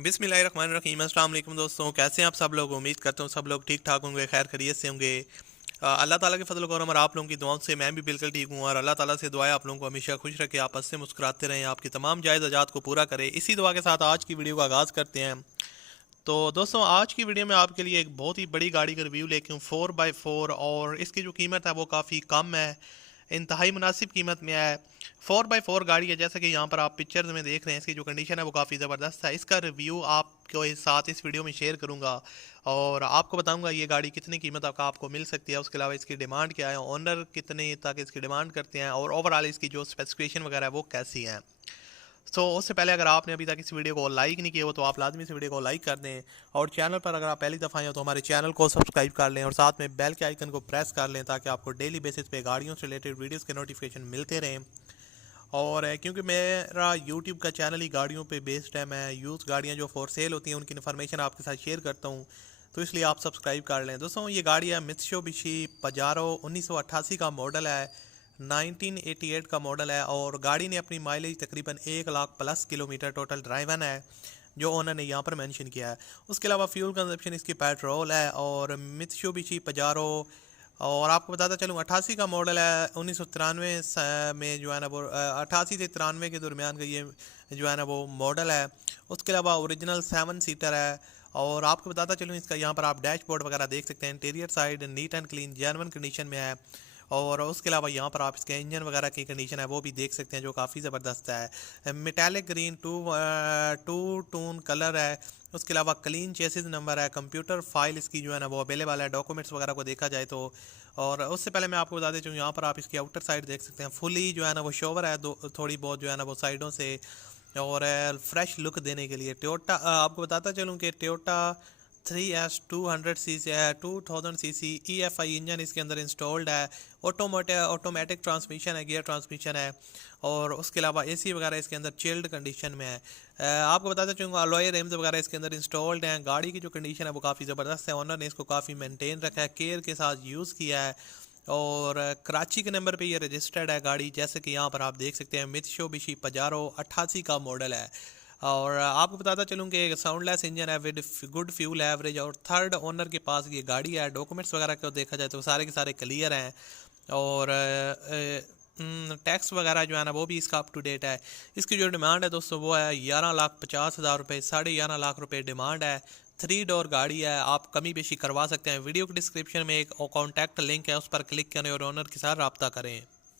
बिस्मिल्लाहिर्रहमानिर्रहीम। अस्सलाम वालेकुम दोस्तों, कैसे हैं आप सब लोग। उम्मीद करता हूँ सब लोग ठीक ठाक होंगे, खैर खैरियत से होंगे। अल्लाह ताला के फजल करम और आप लोगों की दुआओं से मैं भी बिल्कुल ठीक हूँ। और अल्लाह ताला से दुआ है आप लोगों को हमेशा खुश रखे, आप हंसते मुस्कुराते रहें, आपकी तमाम जायज़ हजात को पूरा करे। इसी दुआ के साथ आज की वीडियो का आगाज़ करते हैं। तो दोस्तों, आज की वीडियो में आपके लिए एक बहुत ही बड़ी गाड़ी का रिव्यू लेके हूँ, 4x4। और इसकी जो कीमत है वो काफ़ी कम है, इंतहाई मुनासिब कीमत में है। 4x4 गाड़ी है, जैसा कि यहाँ पर आप पिक्चर्स में देख रहे हैं। इसकी जो कंडीशन है वो काफ़ी ज़बरदस्त है। इसका रिव्यू आपके साथ इस वीडियो में शेयर करूँगा और आपको बताऊँगा ये गाड़ी कितनी कीमत का आपको मिल सकती है। उसके अलावा इसकी डिमांड क्या है, ओनर कितने तक इसकी डिमांड करते हैं, और ओवरऑल इसकी जो स्पेसिफिकेशन वगैरह है वो कैसी हैं। तो उससे पहले अगर आपने अभी तक इस वीडियो को लाइक नहीं किया हो तो आप लाजमी इस वीडियो को लाइक कर दें, और चैनल पर अगर आप पहली दफ़ा आए हो तो हमारे चैनल को सब्सक्राइब कर लें और साथ में बेल के आइकन को प्रेस कर लें, ताकि आपको डेली बेसिस पे गाड़ियों से रिलेटेड वीडियोस के नोटिफिकेशन मिलते रहें। और क्योंकि मेरा यूट्यूब का चैनल ही गाड़ियों पे बेस्ड है, मैं यूज़ गाड़ियाँ जो फॉर सेल होती हैं उनकी इन्फॉर्मेशन आपके साथ शेयर करता हूँ, तो इसलिए आप सब्सक्राइब कर लें। दोस्तों, ये गाड़ी है मित्सुबिशी पजारो, 1988 का मॉडल है, 1988 का मॉडल है। और गाड़ी ने अपनी माइलेज तकरीबन 1 lakh plus kilometre total driven है, जो ओनर ने यहाँ पर मेंशन किया है। उसके अलावा फ्यूल कंजप्शन इसकी पेट्रोल है। और मित्सुबिशी पजारो, और आपको बताता चलूँ 88 का मॉडल है, 1993 में जो है ना वो 88 से 93 के दरमियान का ये जो है ना वो मॉडल है। उसके अलावा ओरिजिनल 7 सीटर है। और आपको बताता चलूँ इसका यहाँ पर आप डैशबोर्ड वगैरह देख सकते हैं, interior side neat and clean genuine condition में है। और उसके अलावा यहाँ पर आप इसके इंजन वगैरह की कंडीशन है वो भी देख सकते हैं, जो काफ़ी ज़बरदस्त है। Metallic green two tone colour है। उसके अलावा क्लीन चेसिस नंबर है, कंप्यूटर फाइल इसकी जो है ना वो अवेलेबल है, डॉक्यूमेंट्स वगैरह को देखा जाए तो। और उससे पहले मैं आपको बता देता हूँ, यहाँ पर आप इसकी आउटर साइड देख सकते हैं, फुली जो है ना वो शोवर है, थोड़ी बहुत जो है ना वो साइडों से, और फ्रेश लुक देने के लिए टोयोटा आपको बताता चलूँ कि टोयोटा 3S 200 सीसी है, 2000 सीसी EFI इंजन इसके अंदर इंस्टॉल्ड है। ऑटोमेटिक ट्रांसमिशन है, गियर ट्रांसमिशन है। और उसके अलावा AC वगैरह इसके अंदर चिल्ड कंडीशन में है। आपको बताता चलूँगा अलॉय रिम्स वगैरह इसके अंदर इंस्टॉल्ड हैं। गाड़ी की जो कंडीशन है वो काफ़ी ज़बरदस्त है, ओनर ने इसको काफ़ी मेंटेन रखा है, केयर के साथ यूज़ किया है। और कराची के नंबर पे ये रजिस्टर्ड है गाड़ी, जैसे कि यहाँ पर आप देख सकते हैं, मित्सुबिशी पजारो 88 का मॉडल है। और आपको बताता चलूँ कि साउंडलेस इंजन है विद गुड फ्यूल एवरेज, और थर्ड ओनर के पास ये गाड़ी है। डॉक्यूमेंट्स वगैरह को देखा जाए तो सारे के सारे क्लियर हैं। और टैक्स वगैरह जो है ना वो भी इसका अप टू डेट है। इसकी जो डिमांड है दोस्तों वो है 11,50,000 रुपये, 11.5 लाख रुपये डिमांड है। 3 डोर गाड़ी है, आप कमी बेशी करवा सकते हैं। वीडियो के डिस्क्रिप्शन में एक कॉन्टैक्ट लिंक है, उस पर क्लिक करें और ओनर के साथ रब्ता करें।